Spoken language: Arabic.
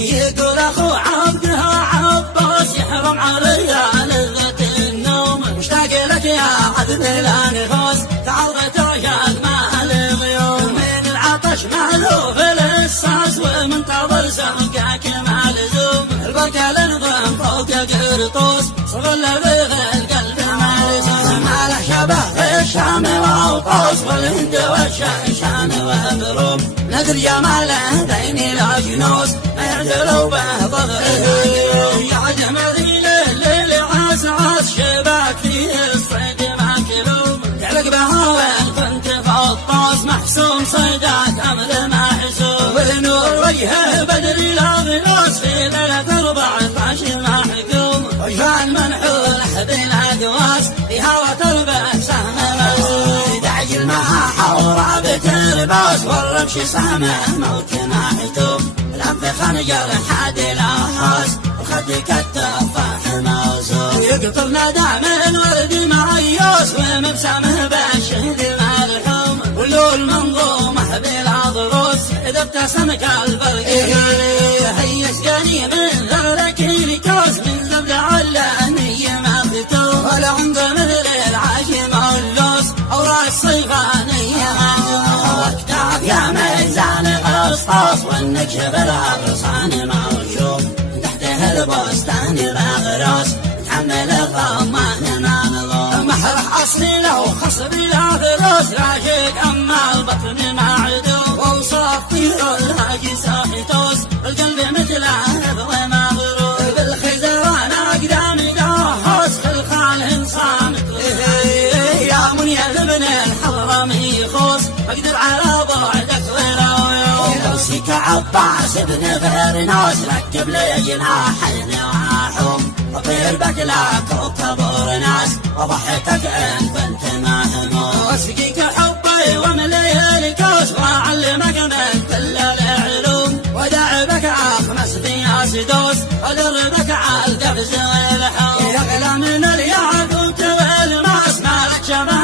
يقول اخو عبدها عباس يحرم عليا لذة النوم، مشتاق لك يا عذب الانفاس تعرضت رشاد مع الغيوم، من العطش مالوف الاساس ومنتظر سمكك مع لزوم، البركه للنظام فوق قرطوس صغل بغ القلب مرسوس، ما له شبه في الشام واوطاس والهند والشام وبروم، نذر جماله بين الاجنوس ما يعدلوا به ظهره، يعد مذيله الليل عاس عاس شباك فيه الصيد ماكلوم، تعلق بهاوين كنت فطاس محسوم صيدات امر محسوم، ونور وجهه بدري لا غلاس في ليله 14 محكوم، وجفان منحول حبيل ادواس في هوى تربه سهم مسوس، دعج المها حورا بتلباس والرمش سهمه موت محتوم، الأنف خنجر حاد الأحاس وخد كالتفاح موزون، يقطر ندى من ورد معيوس ومبسمه بالشهد ملحوم، ولول منظومه بالأضروس إذا ابتسم كالبرق هي سقاني من ذرك لكوس من زبد علاني مختوم، ولا عند مثل العجم اللوس أو رأس صيغاني واكتاف يا ميزان قسطاس والنكش بالعرصان مرشوم، تحته البستان بغراس تحمل الضمان ما نظام، محرح أصلي له خصب لا فلوس راشق أما البطن معدوم، وصفي الهاجي ساحتوس القلب مثل نبض مغروب، بالخزران أقدام قاهوس خلخال إنسان يا منيا ابن الحضرمي خوس أقدر على بعدك يوسيك عباس ابن فرناس ركب لي جناح النواحوم، وطير بكلاك وكبر ناس وضحكك ان كنت مهموم، واسقيك حبي وملي الكوس واعلمك من كل العلوم، ودعبك اخمس في اسدوس ودربك على القفز والحوم، يغلى من الياقوت والماس مالك شباب